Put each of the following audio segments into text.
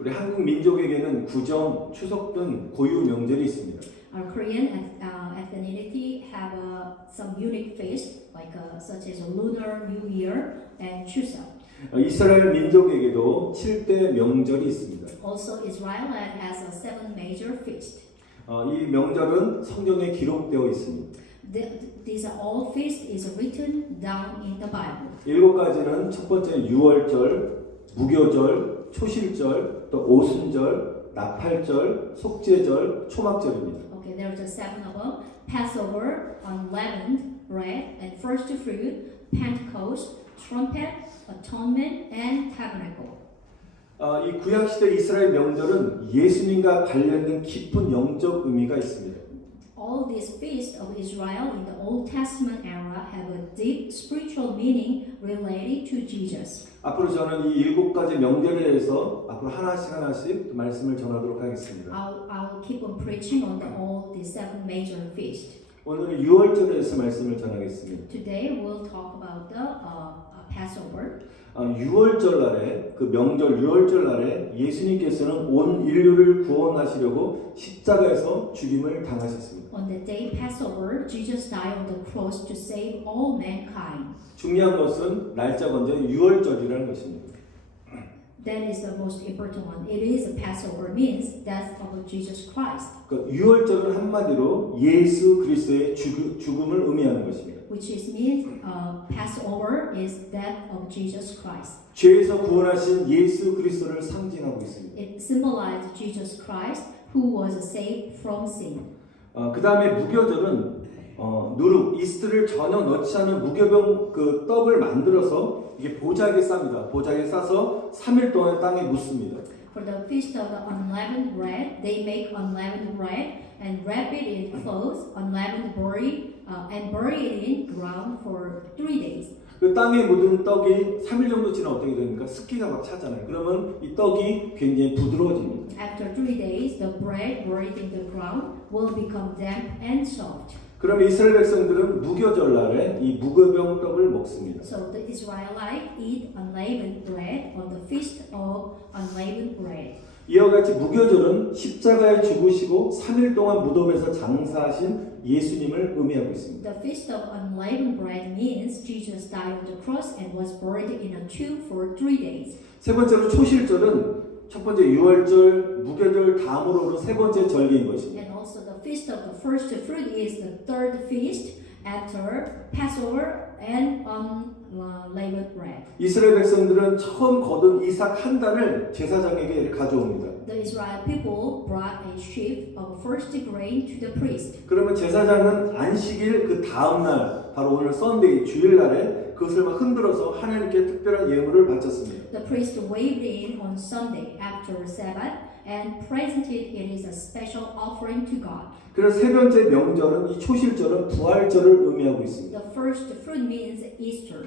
우리 한국 민족에게는 구정, 추석 등 고유 명절이 있습니다. Our Korean ethnicity have some unique feasts such as Lunar New Year and Chuseok. 이스라엘 민족에게도 7대 명절이 있습니다. Also, Israel has a 7 major feasts. 이 명절은 성경에 기록되어 있습니다. These are all feasts is written down in the Bible. 7가지는 첫 번째 유월절, 무교절, 초실절, 또 오순절, 나팔절, 속죄절, 초막절입니다. Okay, there's a 7 of them: Passover, unleavened bread, and first fruit, Pentecost, trumpet, atonement, and tabernacle. 이 구약시대 이스라엘 명절은 예수님과 관련된 깊은 영적 의미가 있습니다. All these feasts of Israel in the Old Testament era have a deep spiritual meaning related to Jesus. 앞으로 저는 이 7가지 명절에 대해서 앞으로 하나씩 말씀을 전하도록 하겠습니다. I'll keep on preaching on all the 7 major feasts. 오늘은 유월절에 대해서 말씀을 전하겠습니다. Today we'll talk about the Passover. 유월절 날에 그 명절 유월절 날에 예수님께서는 온 인류를 구원하시려고 십자가에서 죽임을 당하셨습니다. On the day Passover, Jesus died on the cross to save all mankind. 중요한 것은 날짜가 언제 유월절이라는 것입니다. That is the most important one. It is a Passover means death of Jesus Christ. 그 유월절은 한마디로 예수 그리스도의 죽음을 의미하는 것입니다. Which is means Passover is death of Jesus Christ. 죄에서 구원하신 예수 그리스도를 상징하고 있습니다. It symbolizes Jesus Christ who was saved from sin. 그 다음에 무교절은 누룩, 이스트를 전혀 넣지 않은 무교병 그 떡을 만들어서 이게 보자기에 쌉니다. 보자기에 싸서 3일 동안 땅에 묻습니다. For the feast of the unleavened bread, they make unleavened bread and wrap it in cloth, unleavened and bury it in ground for 3 days. 그 땅에 묻은 떡이 3일 정도 지나면 어떻게 됩니까? 습기가 막 차잖아요. 그러면 이 떡이 굉장히 부드러워집니다. After 3 days, the bread buried in the ground will become damp and soft. 그럼 이스라엘 백성들은 무교절 날에 이 무교병 떡을 먹습니다. So the Israelites eat unleavened bread on the feast of unleavened bread. 이와 같이 무교절은 십자가에 죽으시고 3일 동안 무덤에서 장사하신 예수님을 의미하고 있습니다. The feast of unleavened bread means Jesus died on the cross and was buried in a tomb for 3 days. 세 번째로 초실절은 첫 번째 유월절, 무교절 다음으로는 세 번째 절기인 것입니다. And also the feast of the first fruit is the third feast after Passover and unleavened bread. 이스라엘 백성들은 처음 거둔 이삭 한 단을 제사장에게 가져옵니다. The Israel people brought a sheaf of first grain to the priest. 그러면 제사장은 안식일 그 다음 날, 바로 오늘 썬데이 주일날에 그것을 막 흔들어서 하나님께 특별한 예물을 바쳤습니다. The priest waved in on Sunday after Sabbath and presented it as a special offering to God. 그래서 세 번째 명절은 이 초실절은 부활절을 의미하고 있습니다. The first fruit means Easter.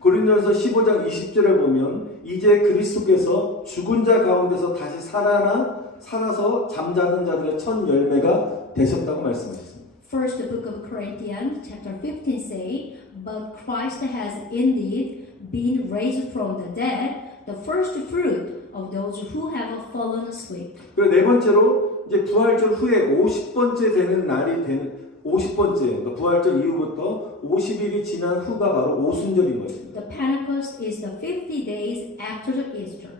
고린도전서 15장 20절에 보면 이제 그리스도께서 죽은 자 가운데서 다시 살아서 잠자던 자들의 첫 열매가 되셨다고 말씀하셨습니다. First book of Corinthians chapter 15 say, but Christ has indeed been raised from the dead, the first fruit of those who have fallen asleep. 그리고 네 번째로 이제 부활절 후에 50번째 되는 날이 되는 50번째, 그러니까 부활절 이후부터 50일이 지난 후가 바로 오순절인 것입니다. The Pentecost is the 50 days after the Easter.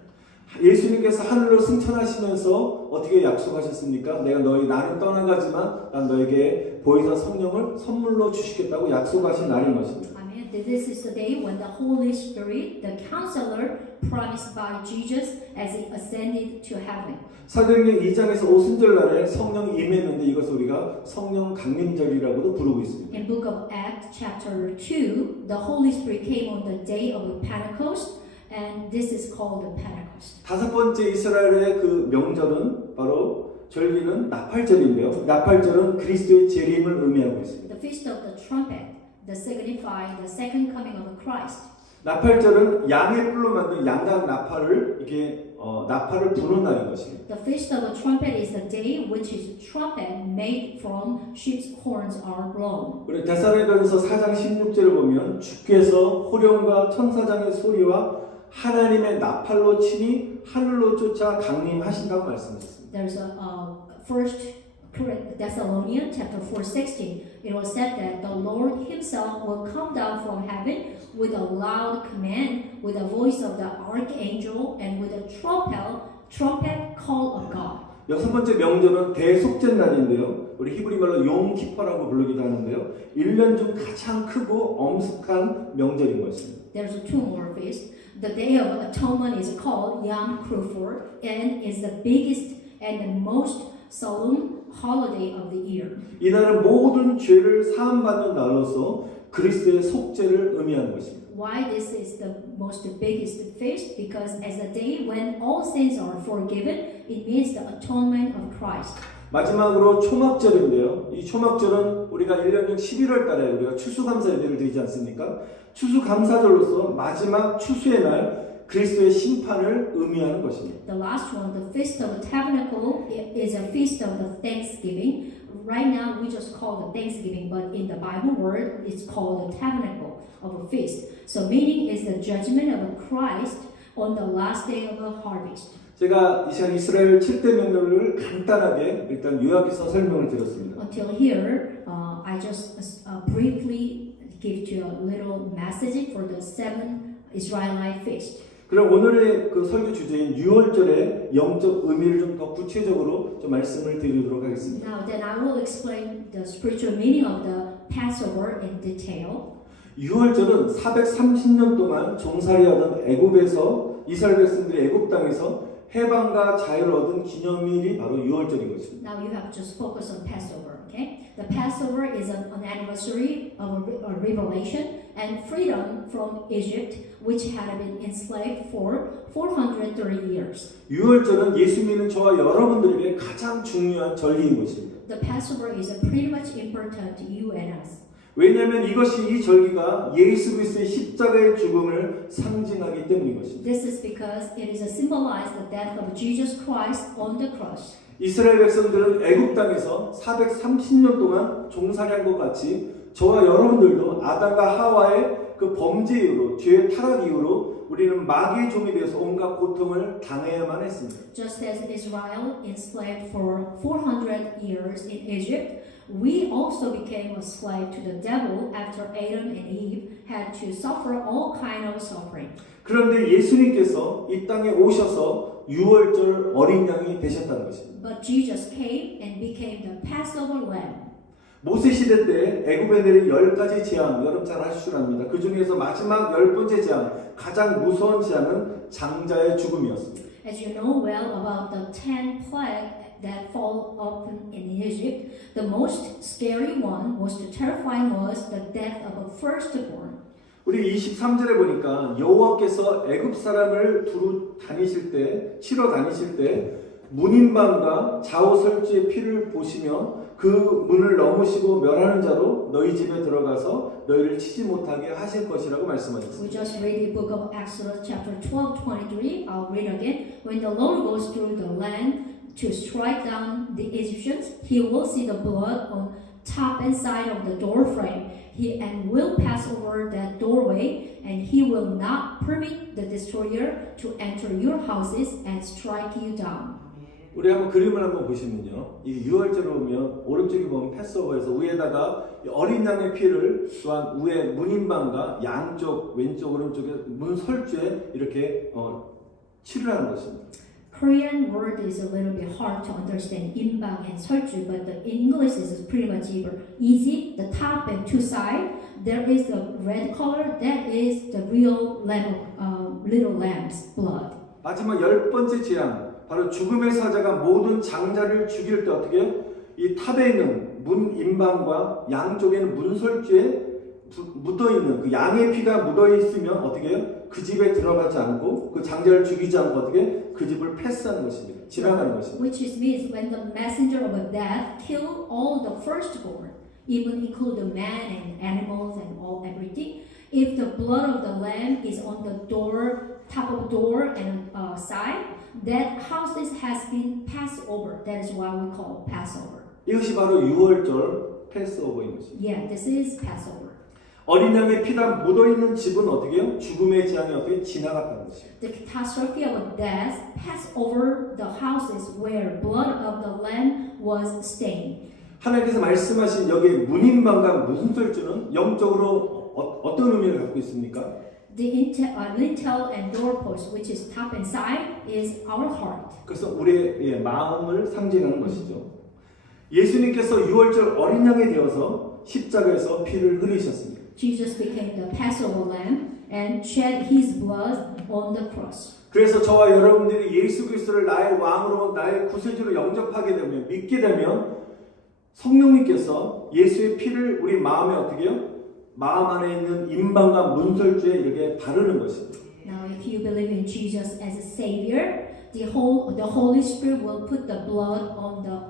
예수님께서 하늘로 승천하시면서 어떻게 약속하셨습니까? 나는 떠나가지만 난 너에게 보혜사 성령을 선물로 주시겠다고 약속하신 날인 것입니다. Amen. This is the day when the Holy Spirit, the Counselor, promised by Jesus as he ascended to heaven. 사도행전 2장에서 오순절 날에 성령이 임했는데 이것을 우리가 성령 강림절이라고도 부르고 있습니다. In Book of Acts chapter 2, the Holy Spirit came on the day of Pentecost, and this is called the Pentecost. 다섯 번째 이스라엘의 그 명절은 바로 절기는 나팔절인데요. 나팔절은 그리스도의 재림을 의미하고 있습니다. The feast of the trumpet, that signify the second coming of Christ. 나팔절은 양의 뿔로 만든 양각 나팔을 나팔을 부는 날인 것입니다. The feast of the trumpet is the day which is trumpet made from sheep's horns are blown. 우리 데살로니가전서 4장 16절을 보면 주께서 호령과 천사장의 소리와 하나님의 나팔로 치니 하늘로 쫓아 강림하신다고 말씀하셨습니다. There's a First Thessalonians chapter 4:16. It was said that the Lord Himself will come down from heaven with a loud command, with the voice of the archangel, and with a trumpet call of God. 여섯 번째 명절은 대속죄날인데요. 우리 히브리 말로 용키퍼라고 부르기도 하는데요. 1년 중 가장 크고 엄숙한 명절인 것입니다. There's two more feasts. The Day of Atonement is called Yom Kippur and is the biggest and the most solemn holiday of the year. 이날은 모든 죄를 사함받는 날로서 그리스도의 속죄를 의미하는 것입니다. Why this is the most biggest feast? Because as a day when all sins are forgiven, it means the atonement of Christ. 마지막으로 초막절인데요. 이 초막절은 우리가 1년 중 11월 달에 우리가 추수감사 예배를 드리지 않습니까? 추수감사절로서 마지막 추수의 날 그리스도의 심판을 의미하는 것입니다. The last one, the Feast of the Tabernacle, is a feast of the Thanksgiving. Right now we just call it Thanksgiving, but in the Bible word it's called the Tabernacle of a feast. So meaning is the judgment of Christ on the last day of the harvest. 제가 이 시간 이스라엘 7대 명령을 간단하게 일단 요약해서 설명을 드렸습니다. Until here, I just briefly give you a little message for the 7 Israelite feast. 그럼 오늘의 그 설교 주제인 유월절의 영적 의미를 좀 더 구체적으로 좀 말씀을 드리도록 하겠습니다. Now then I will explain the spiritual meaning of the Passover in detail. 유월절은 430년 동안 종살이하던 애굽에서 이스라엘 백성들이 애굽 땅에서 해방과 자유를 얻은 기념일이 바로 유월절인 것입니다. Now you have to focus on Passover, okay? The Passover is an anniversary of a revelation and freedom from Egypt, which had been enslaved for 430 years. 유월절은 예수 믿는 저와 여러분들에게 가장 중요한 절기인 것입니다. The Passover is pretty much important to you and us. 왜냐하면 이것이 이 절기가 예수 그리스도의 십자가의 죽음을 상징하기 때문인 것입니다. This is because it is a symbolize the death of Jesus Christ on the cross. 이스라엘 백성들은 애굽 땅에서 430년 동안 종살이한 것 같이 저와 여러분들도 아담과 하와의 그 범죄 이후로 죄의 타락 이후로 우리는 마귀의 종이 되어서 온갖 고통을 당해야만 했습니다. Just as Israel enslaved for 400 years in Egypt, we also became a slave to the devil after Adam and Eve had to suffer all kind of suffering. 그런데 예수님께서 이 땅에 오셔서 유월절 어린 양이 되셨다는 것입니다. But Jesus came and became the Passover lamb. 모세 시대 때 애굽에 내린 10가지 재앙, 여러분 잘 아실 줄 압니다. 그 중에서 마지막 10번째 재앙, 가장 무서운 재앙은 장자의 죽음이었습니다. As you know well about the 10 plagues that fall upon in Egypt, the most scary one, most terrifying was the death of a firstborn. 우리 23절에 보니까 여호와께서 애굽 사람을 두루 다니실 때, 치러 다니실 때 문인방과 좌우설주의 피를 보시며 그 문을 넘으시고 멸하는 자로 너희 집에 들어가서 너희를 치지 못하게 하실 것이라고 We 말씀하셨습니다. just read the book of Exodus chapter 12:23. I'll read again. When the Lord goes through the land to strike down the Egyptians, he will see the blood on top and side of the door frame. He and will pass over that doorway, and he will not permit the destroyer to enter your houses and strike you down. 우리 한번 그림을 한번 보시면요. 이 6월절을 보면 오른쪽에 보면 패스오버에서 위에다가 어린 양의 피를 또한 위에 문인방과 양쪽 왼쪽 오른쪽에 문설주에 이렇게 칠을 하는 것입니다. Korean word is a little bit hard to understand, inbang and 설주, but the English is pretty much easy. The top and two side, there is the red color, that is the real lamb, little lamb's blood. 마지막 10번째 재앙, 바로 죽음의 사자가 모든 장자를 죽일 때 어떻게 해요? 이 탑에 있는 문인방과 양쪽에는 문설주에 묻어있는 그 양의 피가 묻어있으면 어떻게 해요? 그 집에 들어가지 않고 그 장자를 죽이지 않고 어떻게 그 집을 패스하는 것입니다. 지나가는 것입니다. Which is means when the messenger of death kill all the firstborn, even include the man and animals and all everything. If the blood of the lamb is on the door, top of door and side, that house has been passed over. That is why we call Passover. 이것이 바로 6월절 패스오버인 것입니다. Yeah, this is Passover. 어린 양의 피가 묻어있는 집은 어떻게 해요? 죽음의 재앙이 어떻게 지나갔다는 것이에요. The catastrophe of death passed over the houses where blood of the lamb was stained. 하나님께서 말씀하신 여기에 문인방과 문설주는 영적으로 어떤 의미를 갖고 있습니까? The lintel and doorpost, which is top and side, is our heart. 그래서 우리의 마음을 상징하는 것이죠. 예수님께서 유월절 어린 양이 되어서 십자가에서 피를 흘리셨습니다. Jesus became the Passover lamb and shed his blood on the cross. 그래서 저와 여러분들이 예수 그리스도를 나의 왕으로 나의 구세주로 영접하게 되면 믿게 되면 성령님께서 예수의 피를 우리 마음에 어떻게 해요? 마음 안에 있는 임방과 문설주에 이렇게 바르는 것입니다. Now, if you believe in Jesus as a Savior, the Holy Spirit will put the blood on the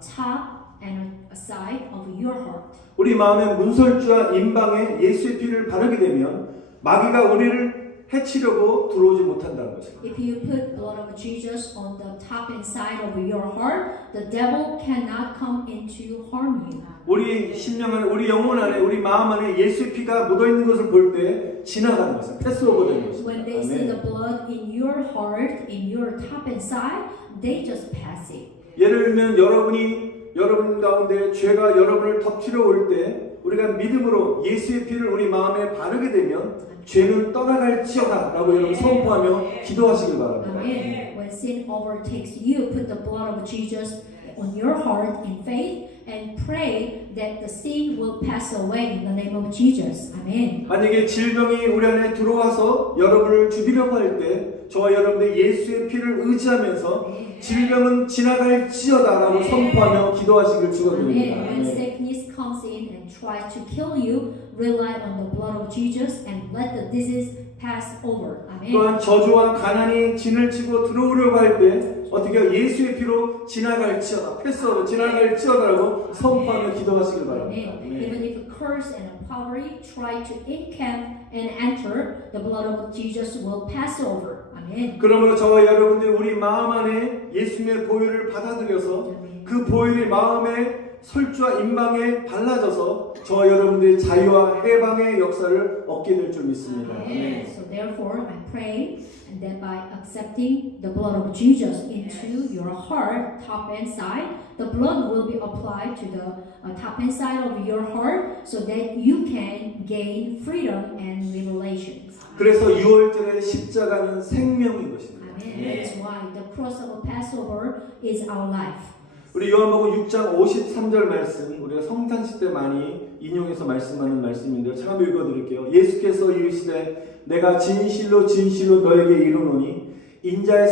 top and side of your heart. 우리 마음의 문설주와 임방에 예수의 피를 바르게 되면 마귀가 우리를 해치려고 들어오지 못한다는 것입니다. If you put blood of Jesus on the top and side of your heart, the devil cannot come in to harm you. 우리 심령 안에, 우리 영혼 안에, 우리 마음 안에 예수의 피가 묻어 있는 것을 볼 때 지나가는 것은 패스오버 되는 것입니다. When they see the blood in your heart, in your top and side, they just pass it. 예를 들면 여러분 가운데 죄가 여러분을 덮치러 올 때 우리가 믿음으로 예수의 피를 우리 마음에 바르게 되면 죄는 떠나갈지어다 라고 여러분 선포하며 기도하시길 바랍니다. Amen. When sin overtakes you, put the blood of Jesus on your heart in faith and pray that the sin will pass away in the name of Jesus. Amen. 만약에 질병이 우리 안에 들어와서 여러분을 죽이려고 할 때 저와 여러분들 예수의 피를 의지하면서 질병은 지나갈지어다 라고 선포하며 기도하시길 축원드립니다. Amen. When sickness comes in and tries to kill you, rely on the blood of Jesus and let the disease pass over. Amen. 또한 저주와 가난이 진을 치고 들어오려고 할 때 어떻게 예수의 피로 지나갈지어다 패스로 지나갈지어다라고 선포하며 기도하시길 바랍니다. Amen. Even if a curse and a poverty try to encamp and enter, the blood of Jesus will pass over. Amen. 그러므로 저와 여러분들 우리 마음 안에 예수님의 보혈을 받아들여서 그 보혈이 마음의 설주와 임방에 발라져서 저와 여러분들의 자유와 해방의 역사를 얻게 될 줄 믿습니다. Amen. So therefore, I pray that by accepting the blood of Jesus into your heart, top and side, the blood will be applied to the top and side of your heart, so that you can gain freedom and revelation. 그래서 6월절의 십자가는 생명인 것입니다. Amen. That's why the cross of Passover is our life. 우리 요한복음 6장 53절 말씀 우리가 성탄시 때 많이 인용해서 말씀하는 말씀인데요. 제가 한번 읽어드릴게요. 예수께서 이르시되 내가 진실로 진실로 너에게 이르노니 인자의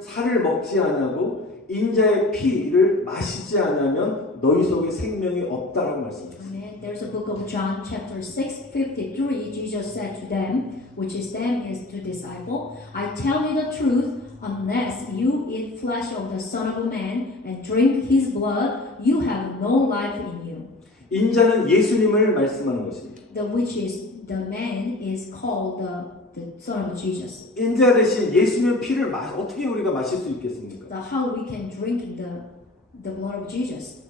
살을 먹지 아니하고 인자의 피를 마시지 아니하면 너희 속에 생명이 없다라고 말씀하셨습니다. Amen. There's a book of John chapter 6:53. Jesus said to them, which is them is to disciple, I tell you the truth, unless you eat flesh of the Son of Man and drink his blood, you have no life in you. 인자는 예수님을 말씀하는 것입니다. The which is the man is called the Son of Jesus. 인자 대신 예수님의 피를 어떻게 우리가 마실 수 있겠습니까? The how we can drink the blood of Jesus.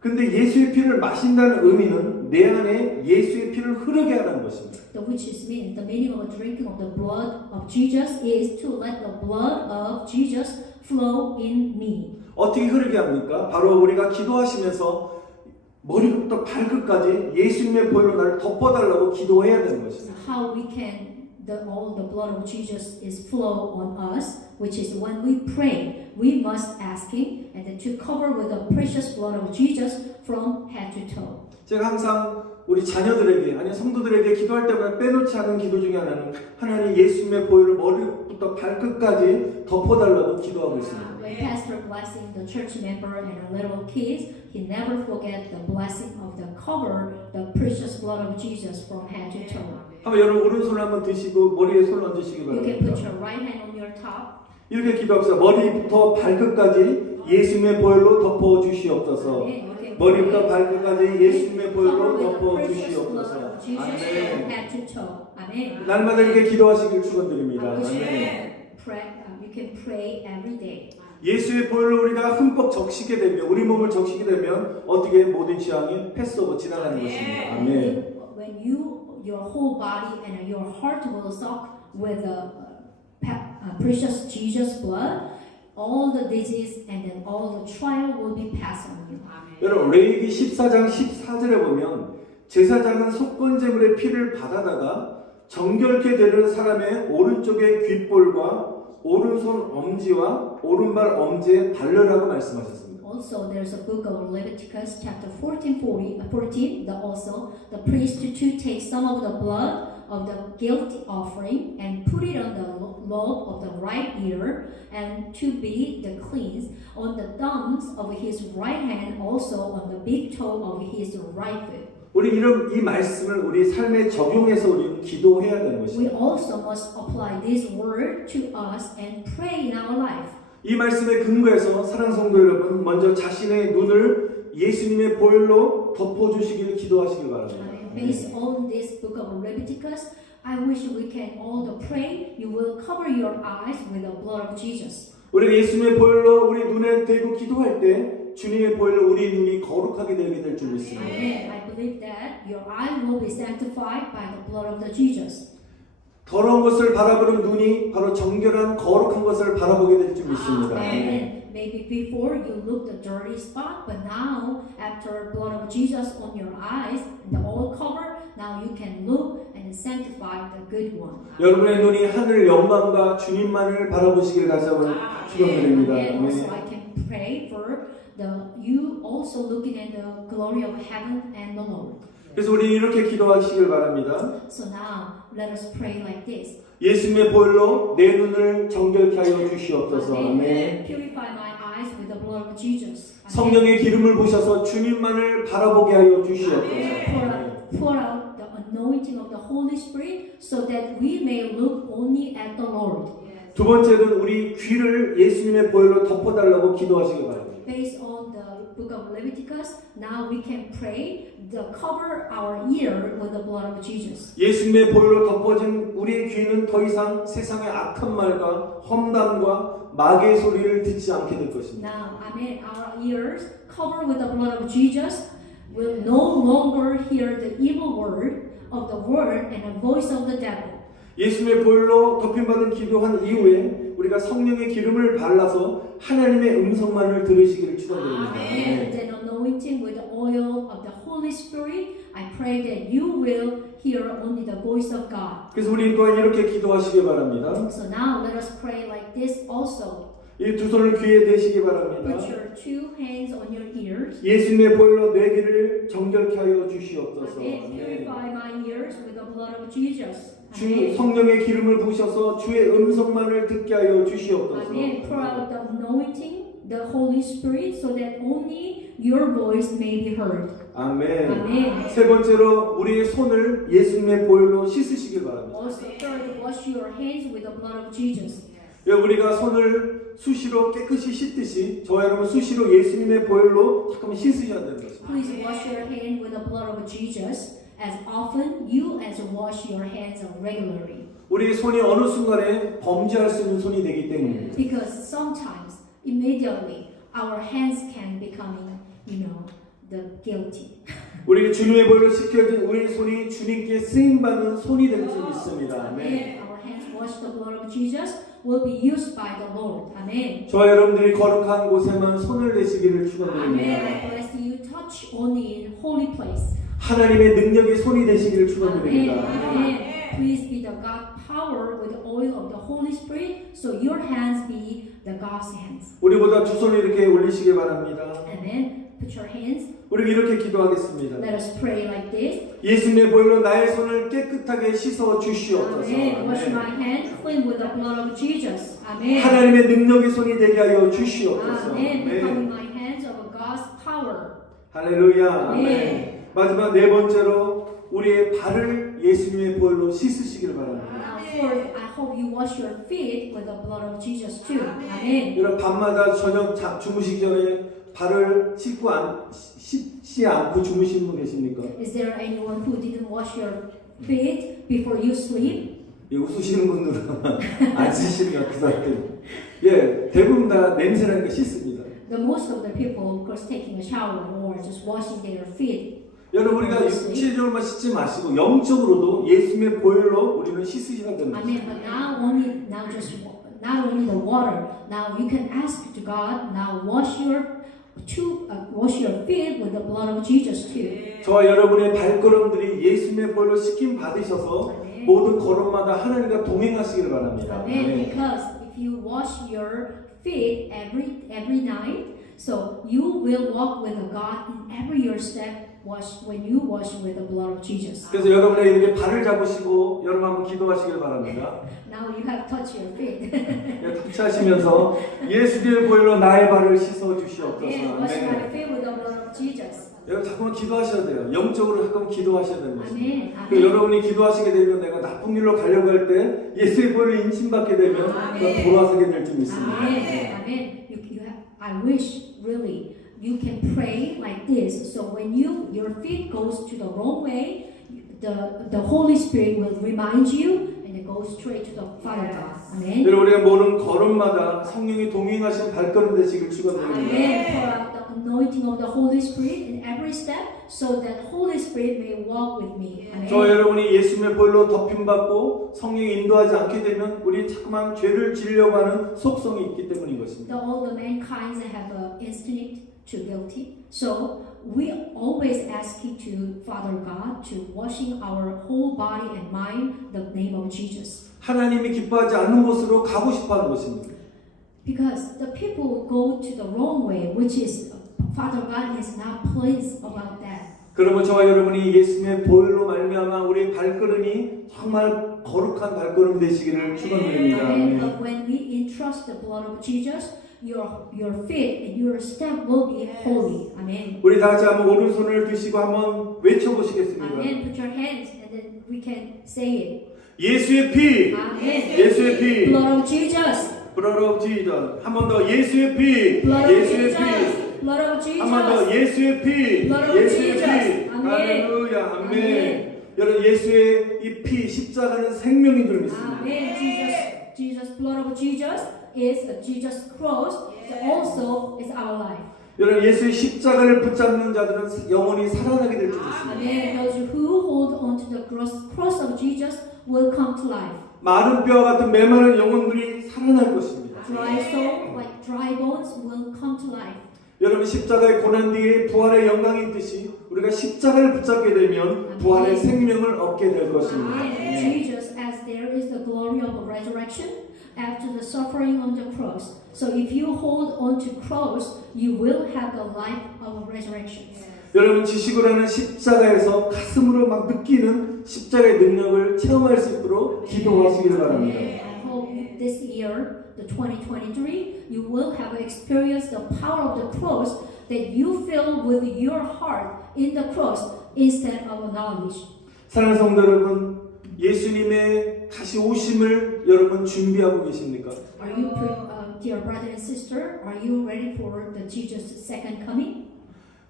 근데 예수의 피를 마신다는 의미는 내 안에 예수의 피를 흐르게 하라는 것입니다. The which is mean the meaning of drinking of the blood of Jesus is to let the blood of Jesus flow in me. 어떻게 흐르게 합니까? 바로 우리가 기도하시면서 머리부터 발끝까지 예수님의 보혈로 나를 덮어달라고 기도해야 되는 것입니다. How we can all the blood of Jesus is flow on us, which is when we pray, we must ask Him and then to cover with the precious blood of Jesus from head to toe. 제가 항상 우리 자녀들에게 아니 성도들에게 기도할 때마다 빼놓지 않은 기도 중에 하나는 하나님 예수님의 보혈을 머리부터 발끝까지 덮어달라고 기도하고 있습니다. When Pastor blessing the church member and our little kids, he never forget the blessing of the cover, the precious blood of Jesus from head to toe. 한번 여러분 오른손을 한번 드시고 머리에 손을 얹으시기 You can put 바랍니다. your right hand on your top. 이렇게 기도합시다. 머리부터 발끝까지 예수님의 보혈로 덮어 주시옵소서. 머리부터 발끝까지 예수님의 보혈로 덮어 주시옵소서. 아멘. 날마다 이렇게 기도하시길 축원드립니다. 아멘. You can pray every day. 예수의 보혈로 우리가 흠뻑 적시게 되면 우리 몸을 적시게 되면 어떻게 모든 재앙이 패스오버 지나가는 것입니다. 아멘. When you your whole body and your heart will soak with the precious Jesus blood, all the disease and then all the trial will be passed on you. 여러분 레위기 14장 14절에 보면 제사장은 속건제물의 피를 받아다가 정결케 되는 사람의 오른쪽의 귓볼과 오른손 엄지와 오른발 엄지에 바르라고 말씀하셨습니다. Also, there's a book of Leviticus, chapter 14, the priest to take some of the blood of the guilt offering and put it on the lobe of the right ear, and to be the cleansed on the thumbs of his right hand, also on the big toe of his right foot. 우리 이 말씀을 우리 삶에 적용해서 우리는 기도해야 되는 We 것입니다. also must apply this word to us and pray in our life. 이 말씀에 근거해서 사랑하는 성도 여러분, 먼저 자신의 눈을 예수님의 보혈로 덮어주시기를 기도하시길 바랍니다. Based on this book of Leviticus, I wish we can all pray. You will cover your eyes with the blood of Jesus. 우리가 예수님의 보혈로 우리 눈에 대고 기도할 때 주님의 보혈로 우리 눈이 거룩하게 되게 될 줄 믿습니다. Amen. I believe that your eye will be sanctified by the blood of the Jesus. 더러운 것을 바라보는 눈이 바로 정결한 거룩한 것을 바라보게 될 줄 믿습니다. Amen. Maybe before you looked the dirty spot, but now after blood of Jesus on your eyes and the old cover, now you can look and sanctify the good one. 여러분의 눈이 하늘 영광과 주님만을 바라보시길 다시 한번 축원드립니다. And also I can pray for you also looking at the glory of heaven and the Lord. 그래서 우리 이렇게 기도하시길 바랍니다. So now let us pray like this. 예수님의 보혈로 내 눈을 정결케 하여 주시옵소서. Amen. Purify my eyes with the blood of Jesus. 성령의 기름을 부셔서 주님만을 바라보게 하여 주시옵소서. Pour out the anointing of the Holy Spirit so that we may look only at the Lord. 두 번째는 우리 귀를 예수님의 보혈로 덮어달라고 기도하시길 바랍니다. Based on the book of Leviticus, now we can pray to cover our ear with the blood of Jesus. 예수님의 보혈로 덮어진 우리의 귀는 더 이상 세상의 악한 말과 험담과 마귀의 소리를 듣지 않게 될 것입니다. Now, amen. Our ears covered with the blood of Jesus will no longer hear the evil word of the world and the voice of the devil. 예수님의 보혈로 덮임받은 기도한 이후에 우리가 성령의 기름을 발라서 하나님의 음성만을 들으시기를 축원드립니다. And then anointing with the oil of the Holy Spirit, I pray that you will hear only the voice of God. 그래서 우리 또한 이렇게 기도하시기 바랍니다. So now let us pray like this also. 이 두 손을 귀에 대시기 Put 바랍니다. your two hands on your ears. 예수님의 보혈로 내 귀를 정결케 하여 주시옵소서. And purify my ears with the blood of Jesus. 주 Amen. 성령의 기름을 부으셔서 주의 음성만을 듣게 하여 주시옵소서. Amen. Pour out the anointing, the Holy Spirit, so that only your voice may be heard. 아멘. Amen. 세 번째로 우리의 손을 예수님의 보혈로 씻으시길 바랍니다. Also, third, wash your hands with the blood of Jesus. 우리가 손을 수시로 깨끗이 씻듯이 저와 여러분 수시로 예수님의 보혈로 잠깐만 씻으셔야 되는 것입니다. Please wash your hand with the blood of Jesus as often you as wash your hands regularly. 우리의 손이 어느 순간에 범죄할 수 있는 손이 되기 때문입니다. Because sometimes, immediately, our hands can become, the guilty. 우리 주님의 보혈로 씻겨진 우리의 손이 주님께 쓰임받는 손이 될 줄 믿습니다. 아멘. Amen. Our hands wash the blood of Jesus will be used by the Lord. Amen. 저와 여러분들이 거룩한 곳에만 손을 대시기를 Amen. 축원드립니다. I bless you. Touch only in holy place. 하나님의 능력의 손이 되시기를 Amen. 축원드립니다. Amen. Please be the God power with the oil of the Holy Spirit, so your hands be the God's hands. 우리보다 두 손을 이렇게 올리시기 바랍니다. Amen. Put your hands. 우리 이렇게 기도하겠습니다. Let us pray like this. 예수님의 보혈로 나의 손을 깨끗하게 씻어 주시옵소서. Amen. Wash my hands clean with the blood of Jesus. Amen. 하나님의 능력의 손이 되게 하여 주시옵소서. Amen. 네. Becoming my hands of God's power. 할렐루야. 아멘. 마지막 네 번째로 우리의 발을 예수님의 보혈로 씻으시길 바랍니다. Now, fourth, I hope you wash your feet with the blood of Jesus too. Amen. 여러분 밤마다 저녁 주무시기 전에 발을 씻지 않고 주무시는 분 계십니까? Is there anyone who didn't wash your feet before you sleep? 예, 웃으시는 분들은 안 씻으시는 것 같아요. 예, 대부분 다 냄새나니까 씻습니다. The most of the people, of course, taking a shower or just washing their feet. 여러분 우리가 육체적으로만 씻지 마시고 영적으로도 예수님의 보혈로 우리는 씻으셔야 되는 Amen. 것입니다. But not only the water. Now you can ask to God. Now wash your feet with the blood of Jesus too. 저와 여러분의 발걸음들이 예수님의 보혈로 씻김 받으셔서 Amen. 모든 걸음마다 하나님과 동행하시기를 바랍니다. Amen. 네. Because if you wash your feet every night, so you will walk with God in every your step. When you wash with the blood of Jesus. 그래서 여러분의 이렇게 발을 잡으시고 여러분 한번 기도하시길 바랍니다. Now you have touched your feet. 터치하시면서 예수님의 보혈로 나의 발을 씻어 주시옵소서. Amen. Wash my 아멘. feet with the blood of Jesus. 여러분 자꾸만 기도하셔야 돼요. 영적으로 가끔 기도하셔야 되는 것입니다. Amen. 그 Amen. 여러분이 기도하시게 되면 내가 나쁜 길로 가려고 할 때 예수의 보혈을 인침받게 되면 또 돌아서게 될 줄 믿습니다. Amen. Amen. I wish really you can pray like this. So when your feet goes to the wrong way, the Holy Spirit will remind you, and it goes straight to the Father God. Amen. 여러분 우리가 모든 걸음마다 성령이 동행하신 발걸음 되시길 축원드립니다. Amen. Pour out the anointing of the Holy Spirit in every step, so that Holy Spirit may walk with me. Amen. 저 여러분이 예수님의 보혈로 덮임받고 성령이 인도하지 않게 되면 우리 자꾸만 죄를 지으려고 하는 속성이 있기 때문인 것입니다. All the mankind have an instinct to guilty. So we always asking to Father God to washing our whole body and mind the name of Jesus. 하나님이 기뻐하지 않는 곳으로 가고 싶어하는 것입니다. Because the people go to the wrong way, which is Father God is not pleased about that. 그러면 저와 여러분이 예수님의 보혈로 말미암아 우리의 발걸음이 정말 거룩한 발걸음 되시기를 축원드립니다. Amen. But when we entrust the blood of Jesus, your feet and your step will be holy. Amen. 우리 다 같이 한번 오른손을 드시고 한번 외쳐보시겠습니다. Amen. Put your hands and then we can say it. 예수의 피, Amen. 예수의 피, Blood of Jesus. blood of Jesus. 한 번 더 예수의 피, Blood of 예수의 피. Jesus. Blood of Jesus. 한 번 더 예수의 피, Blood of 예수의 Jesus. 피. 아멘. 할렐루야, 아멘. 아멘. 여러분 예수의 이 피 십자가는 생명인 줄 믿습니다. Amen. Jesus, blood of Jesus is Jesus cross. It also is our life. 여러분 예수의 십자가를 붙잡는 자들은 영원히 살아나게 될 줄 믿습니다. Amen. Those who hold on to the cross of Jesus will come to life. 마른 뼈와 같은 메마른 영혼들이 살아날 것입니다. Dry soul, like dry bones, will come to life. 여러분 십자가의 고난 뒤에 부활의 영광이 있듯이 우리가 십자가를 붙잡게 되면 부활의 생명을 얻게 될 것입니다. Amen. Jesus, as there is the glory of resurrection after the suffering on the cross. So if you hold on to cross, you will have the life of resurrection. 여러분 지식으로 하는 십자가에서 가슴으로 막 느끼는 십자가의 능력을 체험할 수 있도록 기도하시기를 바랍니다. I hope this year, the 2023, you will have experienced the power of the cross that you feel with your heart in the cross instead of knowledge. 사랑하는 성도 여러분, 예수님의 다시 오심을 여러분 준비하고 계십니까? Are you, dear brother and sister, are you ready for the Jesus' second coming?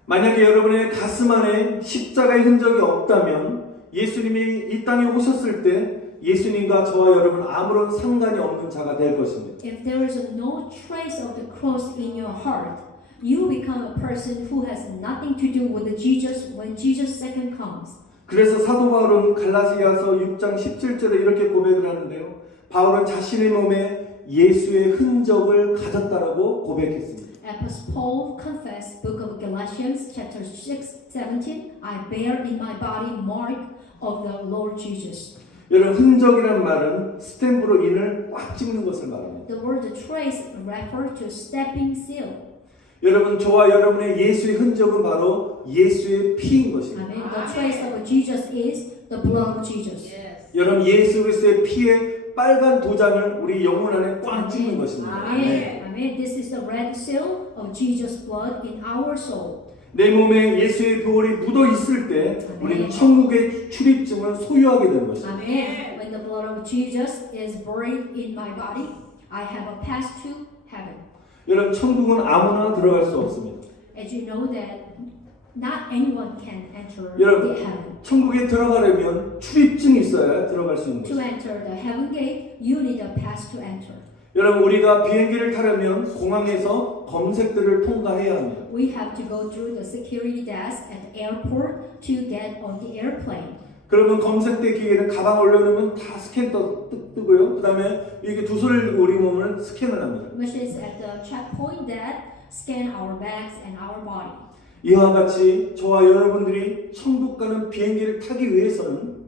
만약에 여러분의 가슴 안에 십자가의 흔적이 없다면 예수님이 이 땅에 오셨을 때 예수님과 저와 여러분 아무런 상관이 없는 자가 될 것입니다. If there is no trace of the cross in your heart, you become a person who has nothing to do with Jesus when Jesus' second comes. 그래서 사도 바울은 갈라디아서 6장 17절에 이렇게 고백을 하는데요. 바울은 자신의 몸에 예수의 흔적을 가졌다라고 고백했습니다. Apostle Paul confessed, Book of Galatians, chapter 6, 17, I bear in my body mark of the Lord Jesus. 여러분 흔적이란 말은 스탬프로 인을 꽉 찍는 것을 말합니다. The word trace refers to stepping seal. 여러분 저와 여러분의 예수의 흔적은 바로 예수의 피인 것입니다. Amen. The trace of Jesus is the blood of Jesus. 여러분 예수 그리스도의 피에 빨간 도장을 우리 영혼 안에 꽉 찍는 것입니다. Amen. Amen. This is the red seal of Jesus' blood in our soul. 내 몸에 예수의 보혈이 묻어 있을 때 우리는 천국의 출입증을 소유하게 되는 것입니다. Amen. When the blood of Jesus is buried in my body, I have a pass to heaven. 여러분 천국은 아무나 들어갈 수 없습니다. As you know that not anyone can enter 여러분 the heaven. 천국에 들어가려면 출입증이 있어야 들어갈 수 있는 To 것입니다. enter the heaven gate, you need a pass to enter. 여러분 우리가 비행기를 타려면 공항에서 검색들을 통과해야 합니다. We have to go through the security desk at the airport to get on the airplane. 그러면 검색대 기계는 가방 올려놓으면 다 스캔 뜨고요. 그 다음에 이렇게 두 손을 우리 몸을 스캔을 합니다. Which is at the checkpoint that scan our bags and our body. 이와 같이 저와 여러분들이 천국 가는 비행기를 타기 위해서는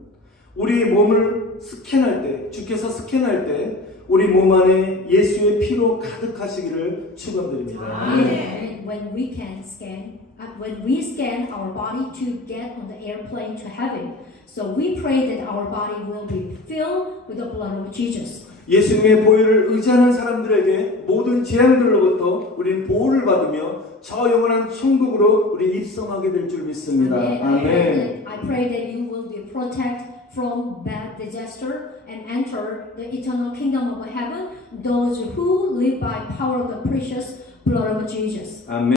우리 몸을 스캔할 때, 주께서 스캔할 때 우리 몸 안에 예수의 피로 가득하시기를 축원드립니다. And when we scan our body to get on the airplane to heaven, so we pray that our body will be filled with the blood of Jesus. 예수님의 보혈을 의지하는 사람들에게 모든 재앙들로부터 우리는 보호를 받으며 저 영원한 천국으로 우리 입성하게 될 줄 믿습니다. 아멘. I pray that you will be protected from bad disaster and enter the eternal kingdom of heaven, those who live by power of the precious blood of Jesus. 아멘.